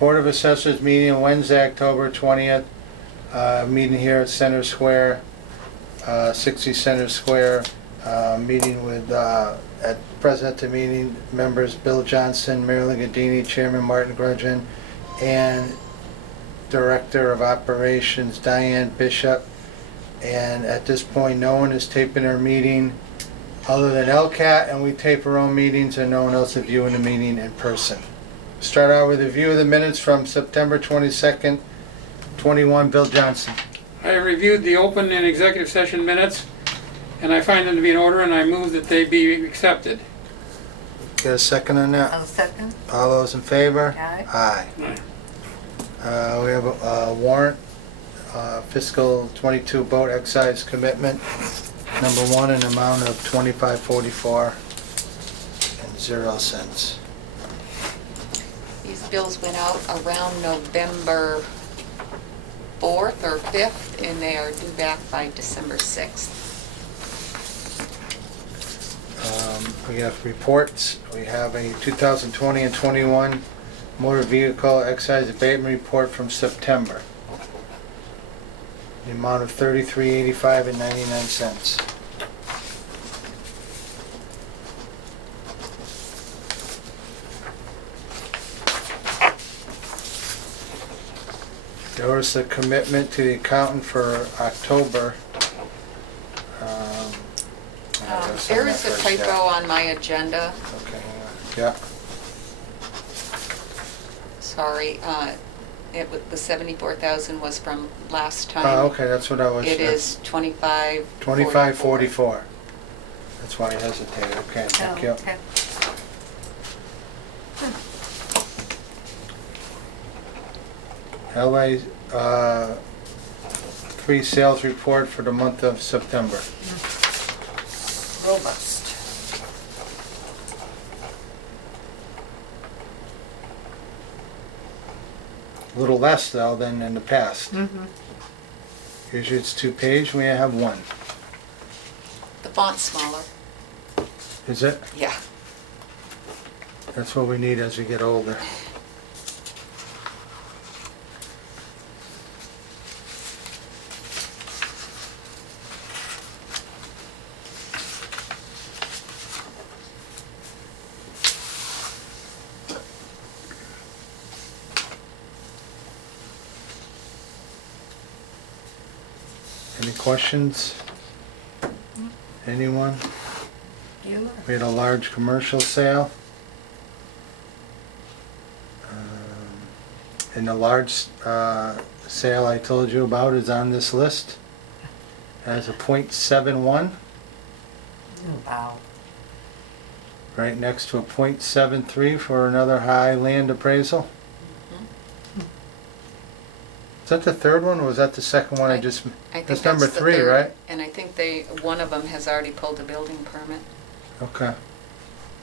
Board of Assessors meeting on Wednesday, October 20th. Meeting here at Center Square, 60 Center Square. Meeting with, present at the meeting, members Bill Johnson, Marilyn Gadini, Chairman Martin Grudgeon, and Director of Operations Diane Bishop. And at this point, no one is taping our meeting other than LCAT, and we tape our own meetings, and no one else is viewing the meeting in person. Start out with a view of the minutes from September 22nd, 21. Bill Johnson. I reviewed the open and executive session minutes, and I find them to be in order, and I move that they be accepted. Get a second on that? I'll second. All those in favor? Aye. Aye. Aye. We have a warrant, fiscal 22 boat excise commitment, number 1, an amount of $25.44 and 0 cents. These bills went out around November 4th or 5th, and they are due back by December 6th. We have reports. We have a 2020 and 21 motor vehicle excise abatement report from September. The amount of $33.85 and 99 cents. There was a commitment to the accountant for October. There is a typo on my agenda. Okay, yeah. Sorry, the 74,000 was from last time. Oh, okay, that's what I was. It is 25. 25.44. That's why I hesitated. Okay, thank you. Okay. LA 3 sales report for the month of September. Robust. A little less though than in the past. Mm-hmm. Usually it's 2-page, we have 1. The font's smaller. Is it? Yeah. That's what we need as we get older. Any questions? Anyone? You? We had a large commercial sale. And the large sale I told you about is on this list. Has a .71, Wow. right next to a .73 for another high land appraisal. Is that the third one, or was that the second one I just... I think That's number the 3, third, right? And I think one of them has already pulled a building permit. Okay.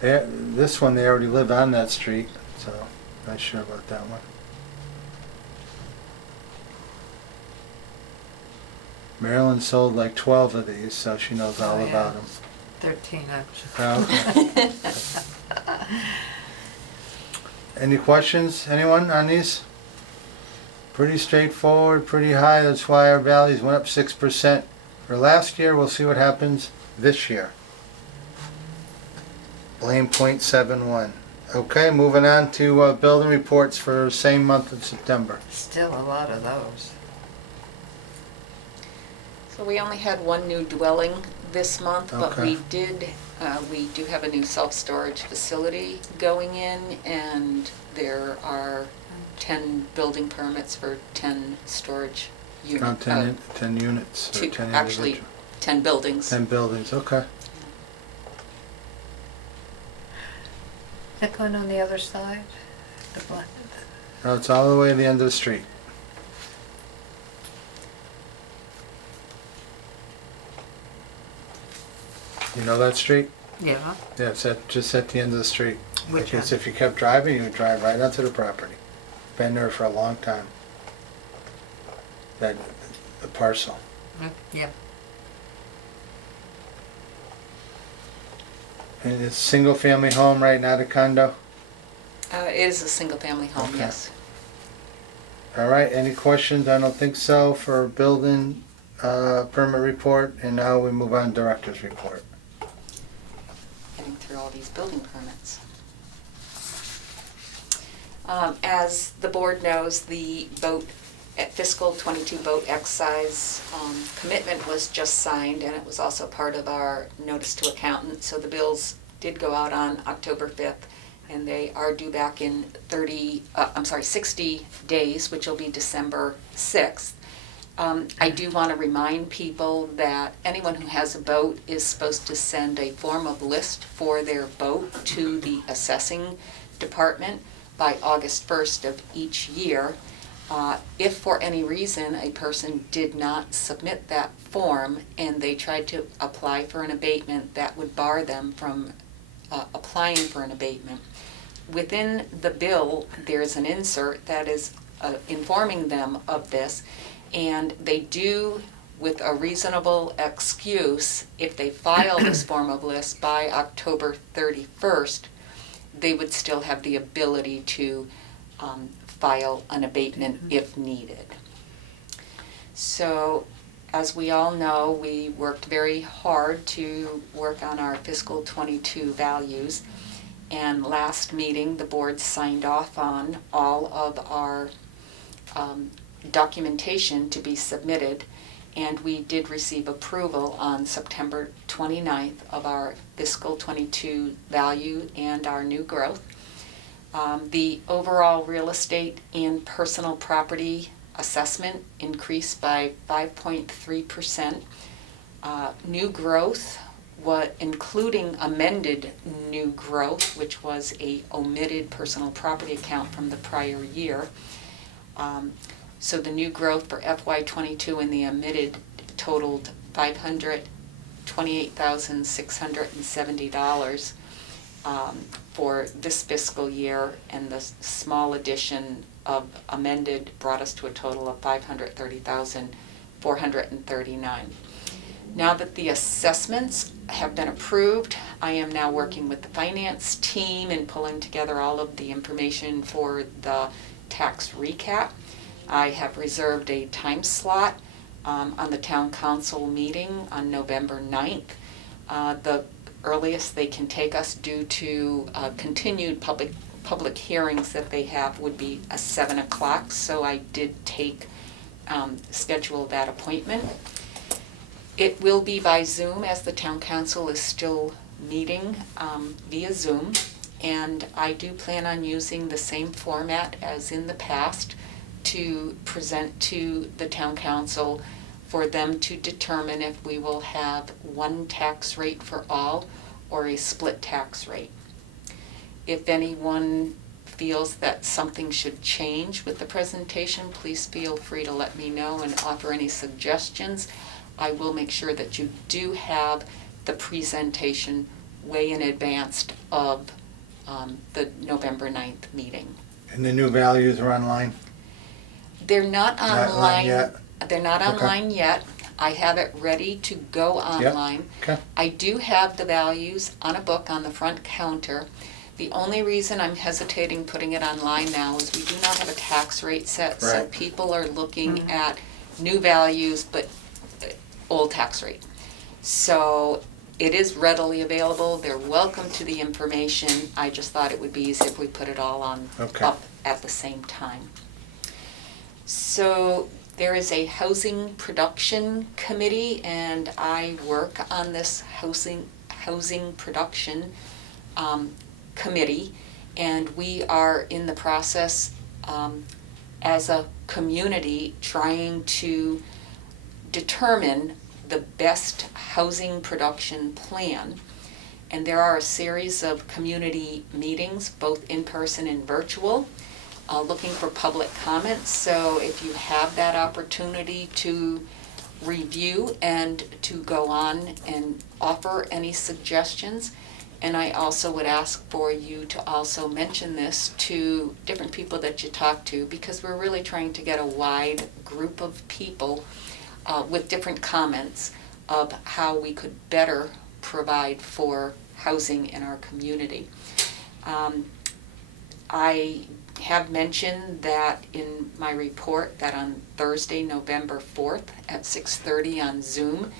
This one, they already live on that street, so not sure about that one. Marilyn sold like 12 of these, so she knows all Oh, yeah. about them. 13 actually. Okay. Any questions, anyone, on these? Pretty straightforward, pretty high. That's why our values went up 6% for last year. We'll see what happens this year. Blame .71. Okay, moving on to building reports for same month of September. Still a lot of those. So we only had one new dwelling this month, but Okay. we do have a new self-storage facility going in, and there are 10 building permits for 10 storage units. 10 units or 10 Actually, individual- 10 buildings. 10 buildings, okay. That going on the other side? The black. No, it's all the way to the end of the street. You know that street? Yeah. Yeah, it's just at the end of the street. Which Because one? if you kept driving, you would drive right onto the property. Been there for a long time. The parcel. Yeah. And it's a single family home, right? Not a condo? It is a single-family home, Okay. yes. All right, any questions? I don't think so for building permit report, and now we move on to director's report. Getting through all these building permits. As the board knows, the boat at Fiscal 22 boat excise commitment was just signed, and it was also part of our notice to accountant. So the bills did go out on October 5th, and they are due back in 60 days, which will be December 6th. I do want to remind people that anyone who has a boat is supposed to send a form of list for their boat to the assessing department by August 1st of each year. If for any reason a person did not submit that form and they tried to apply for an abatement, that would bar them from applying for an abatement. Within the bill, there's an insert that is informing them of this, and they do, with a reasonable excuse, if they file this form of list by October 31st, they would still have the ability to file an abatement if needed. So, as we all know, we worked very hard to work on our fiscal 22 values, and last meeting the board signed off on all of our documentation to be submitted, and we did receive approval on September 29th of our fiscal 22 value and our new growth. The overall real estate and personal property assessment increased by 5.3%. New growth, including amended new growth, which was a omitted personal property account from the prior year. So the new growth for FY22 and the omitted totaled $528,670 for this fiscal year, and the small addition of amended brought us to a total of $530,439. Now that the assessments have been approved, I am now working with the finance team and pulling together all of the information for the tax recap. I have reserved a time slot on the town council meeting on November 9th. The earliest they can take us due to continued public hearings that they have would be 7 o'clock, so I did schedule that appointment. It will be by Zoom, as the town council is still meeting via Zoom, and I do plan on using the same format as in the past to present to the town council for them to determine if we will have one tax rate for all or a split tax rate. If anyone feels that something should change with the presentation, please feel free to let me know and offer any suggestions. I will make sure that you do have the presentation way in advance of the November 9th meeting. And the new values are online? They're not online. yet? They're not Okay. online yet. I have it ready to go online. Okay. I do have the values on a book on the front counter. The only reason I'm hesitating putting it online now is we do not have a tax rate set, so Right. people are looking at new values but old tax rate. So it is readily available. They're welcome to the information. I just thought it would be easy if we put it all on Okay. up at the same time. So there is a housing production committee, and I work on this housing production committee, and we are in the process as a community trying to determine the best housing production plan. And there are a series of community meetings, both in person and virtual, looking for public comments. So if you have that opportunity to review and to go on and offer any suggestions. And I also would ask for you to also mention this to different people that you talk to, because we're really trying to get a wide group of people with different comments of how we could better provide for housing in our community. I have mentioned that in my report that on Thursday, November 4th at 6:30 on Zoom,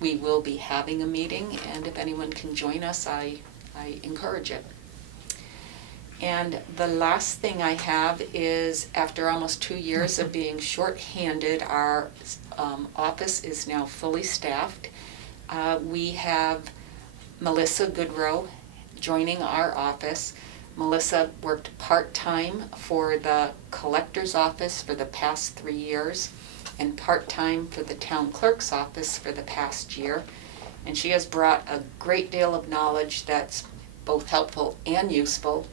we will be having a meeting, and if anyone can join us, I encourage it. And the last thing I have is, after almost 2 years of being short-handed, our office is now fully staffed. We have Melissa Goodrow joining our office. Melissa worked part-time for the collector's office for the past 3 years and part-time for the town clerk's office for the past year. And she has brought a great deal of knowledge that's both helpful and useful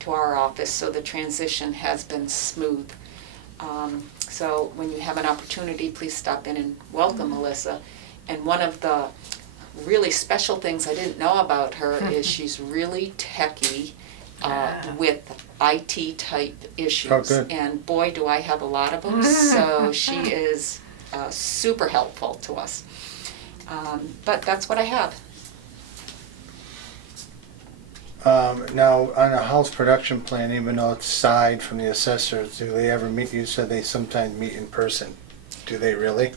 to our office, so the transition has been smooth. So when you have an opportunity, please stop in and welcome Melissa. And one of the really special things I didn't know about her is she's really techie with IT type issues. Oh, good. And boy, do I have a lot of them. So she is super helpful to us. But that's what I have. Now, on a house production plan, even though it's side from the assessors, do they ever meet? You said they sometimes meet in person. Do they really?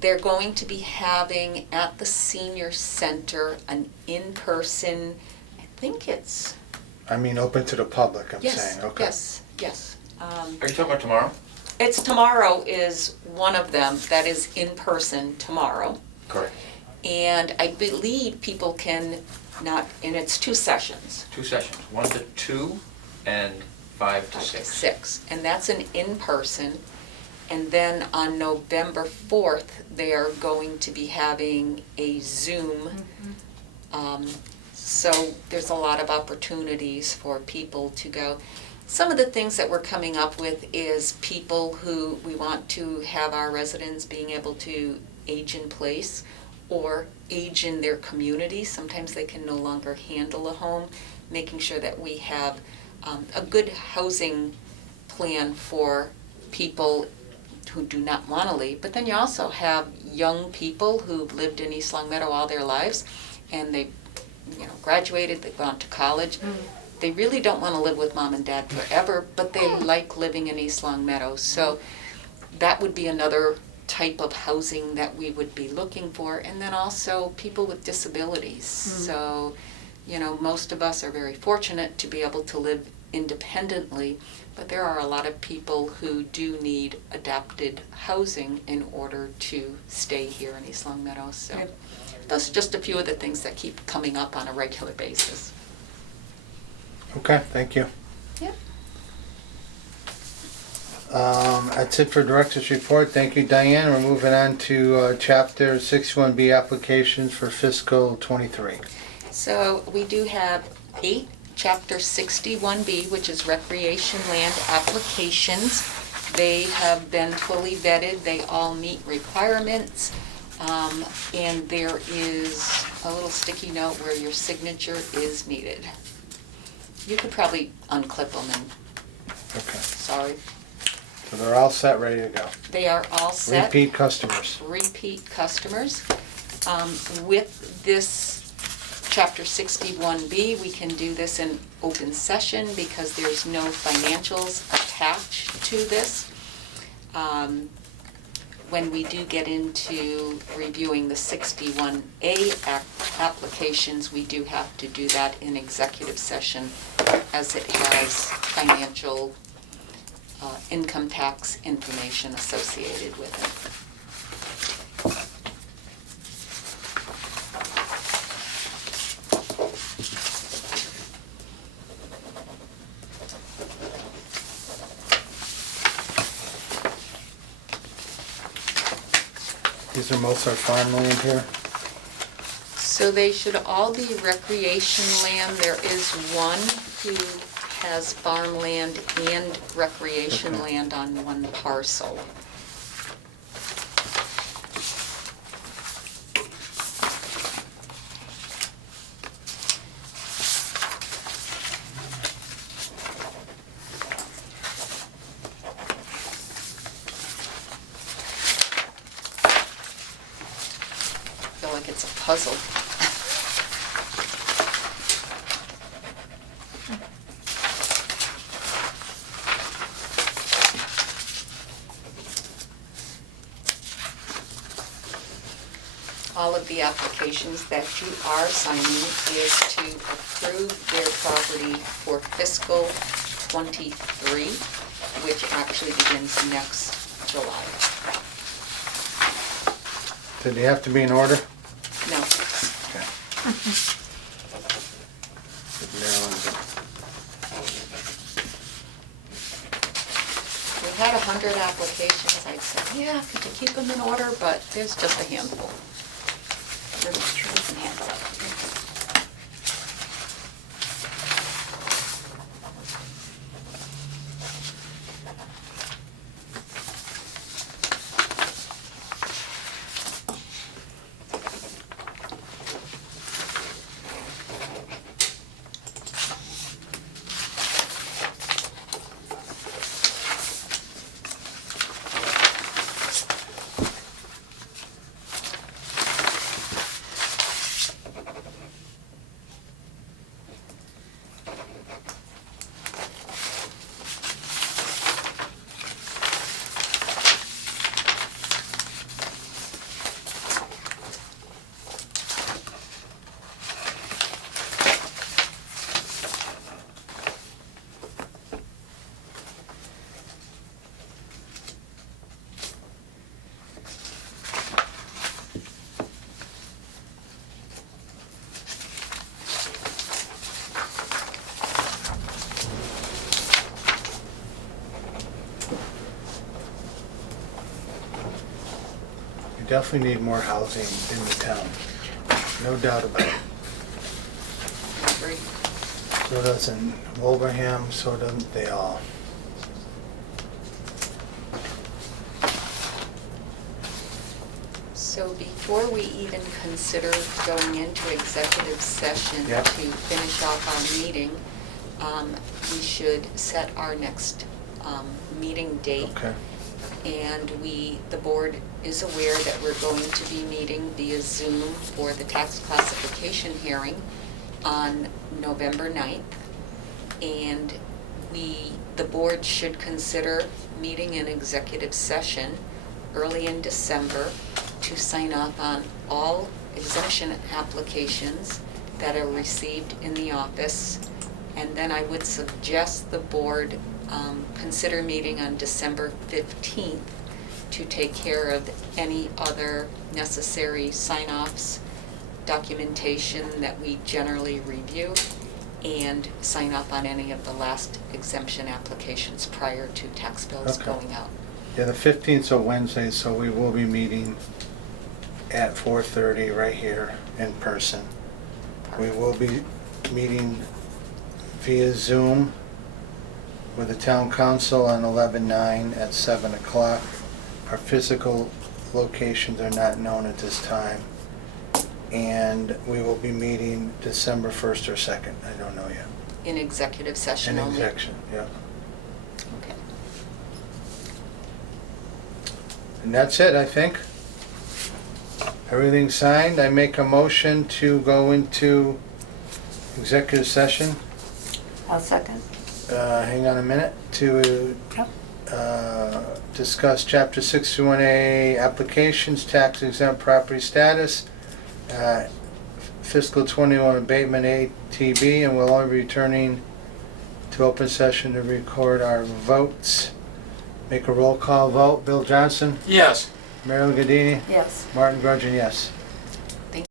They're going to be having at the senior center an in-person, I think it's, I mean, open to the public, I'm yes, saying. Okay. yes. Are you talking about tomorrow? It's tomorrow is one of them that is in person tomorrow. Correct. And I believe people can and it's 2 sessions. 2 sessions, 1 to 2 and 5 to 6. 6, and that's an in-person. And then on November 4th, they are going to be having a Zoom. So there's a lot of opportunities for people to go. Some of the things that we're coming up with is people who we want to have our residents being able to age in place or age in their community. Sometimes they can no longer handle a home, making sure that we have a good housing plan for people who do not want to leave. But then you also have young people who've lived in East Long Meadow all their lives, and they graduated, they've gone to college. They really don't want to live with mom and dad forever, but they like living in East Long Meadow. So that would be another type of housing that we would be looking for. And then also people with disabilities. So, most of us are very fortunate to be able to live independently, but there are a lot of people who do need adapted housing in order to stay here in East Long Meadow. So those are just a few of the things that keep coming up on a regular basis. Okay, thank you. Yep. That's it for Director's Report. Thank you, Diane. We're moving on to Chapter 61B applications for fiscal '23. So we do have 8 Chapter 61B, which is recreation land applications. They have been fully vetted. They all meet requirements. And there is a little sticky note where your signature is needed. You could probably unclip them and, Okay. sorry. So they're all set, ready to go. They are all set. Repeat customers. Repeat customers. With this Chapter 61B, we can do this in open session because there's no financials attached to this. When we do get into reviewing the 61A applications, we do have to do that in executive session as it has financial income tax information associated with it. These are most our farmland here. So they should all be recreation land. There is one who has farmland and recreation land on one parcel. I feel like it's a puzzle. of the applications that you are signing is to approve their property for fiscal '23, which actually begins next July. Did they have to be in order? No, Okay. Maryland's we had 100 applications. I said, yeah, could you keep them in order? But there's just a handful. Little trees and handful. We definitely need more housing in the town. No doubt about it. Agree. So doesn't Wilbraham, so doesn't they all. So before we even consider going into executive session Yep. to finish off our meeting, we should set our next meeting date. Okay. And the board is aware that we're going to be meeting via Zoom for the tax classification hearing on November 9th. And the board should consider meeting in executive session early in December to sign off on all exemption applications that are received in the office. And then I would suggest the board consider meeting on December 15th to take care of any other necessary sign-offs, documentation that we generally review, and sign off on any of the last exemption applications prior to tax bills Okay. going out. Yeah, the 15th's a Wednesday, so we will be meeting at 4:30 right here in person. We will be meeting via Zoom with the town council on 11/9 at 7 o'clock. Our physical locations are not known at this time. And we will be meeting December 1st or 2nd, I don't know yet. In executive session An only? execution, yeah. Okay. And that's it, I think. Everything's signed. I make a motion to go into executive session. I'll second. Hang on a minute. To Yep. discuss Chapter 61A applications, tax exempt property status, fiscal 21 abatement ATB, and we'll only be returning to open session to record our votes. Make a roll call vote. Bill Johnson, Yes. Marilyn Gadini, Yes. Martin Grudgeon, yes.